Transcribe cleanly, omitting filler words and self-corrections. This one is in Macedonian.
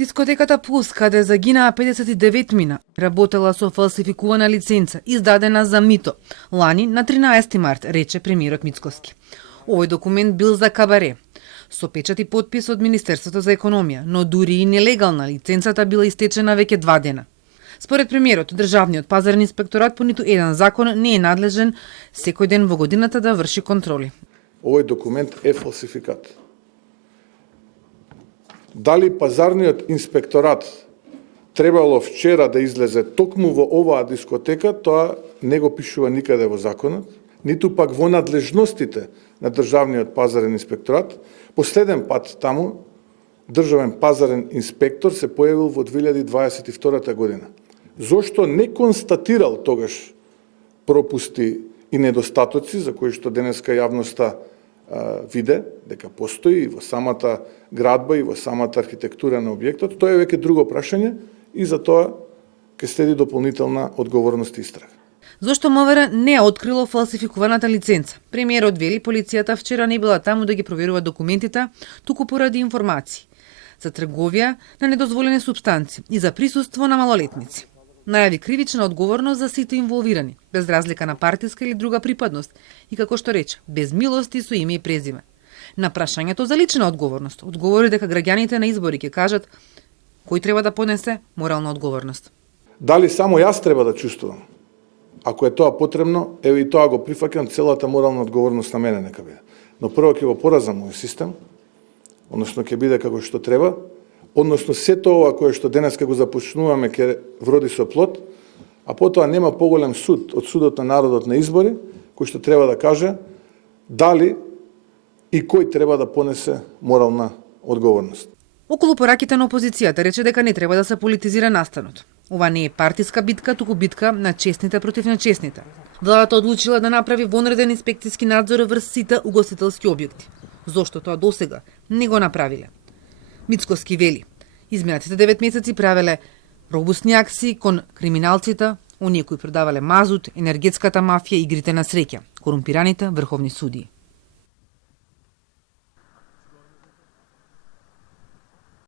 Дискотеката Плюс, каде загинаа 59 мина, работела со фалсификувана лиценца, издадена за мито, лани на 13 март, рече премиерот Мицкоски. Овој документ бил за кабаре, со печат и подпис од Министерството за економија, но дури и нелегална лиценцата била истечена веќе 2 дена. Според премиерот, Државниот пазарен инспекторат по ниту еден закон не е надлежен секој ден во годината да врши контроли. Овој документ е фалсификат. Дали пазарниот инспекторат требало вчера да излезе токму во оваа дискотека, тоа не го пишува никаде во законот, ниту пак во надлежностите на Државниот пазарен инспекторат. Последен пат таму државен пазарен инспектор се појавил во 2022 година. Зошто не констатирал тогаш пропусти и недостатоци за кои што денеска јавноста виде дека постои и во самата градба и во самата архитектура на објектот, тоа е веќе друго прашање и за тоа ќе следи дополнителна одговорност и истрага. Зошто МВР не е открило фалсификуваната лиценца? Премиерот вели полицијата вчера не била таму да ги проверува документите, туку поради информации за трговија на недозволени супстанци и за присуство на малолетници. Најави кривична одговорност за сите инволвирани, без разлика на партиска или друга припадност и, како што рече, без милости со име и презиме. На прашањето за лична одговорност, одговори дека граѓаните на избори ќе кажат кој треба да понесе морална одговорност. Дали само јас треба да чувствувам? Ако е тоа потребно, еве и тоа го прифаќам, целата морална одговорност на мене нека биде. Но прво ќе го поразам овој систем, односно ќе биде како што треба, односно сето ова кое што денеска го започнуваме ќе вроди со плод, а потоа нема поголем суд од судот на народот на избори, кој што треба да каже дали и кој треба да понесе морална одговорност. Околу пораките на опозицијата рече дека не треба да се политизира настанот. Ова не е партиска битка, туку битка на честните против нечестните. Владата одлучила да направи вонреден инспекцијски надзор врз сите угостителски објекти. Зошто тоа досега не го направиле? Мицкоски вели, изминатите 9 месеци правеле робусни акции кон криминалците, оние кои продавале мазут, енергетската мафија и игрите на среќа, корумпираните врховни судии.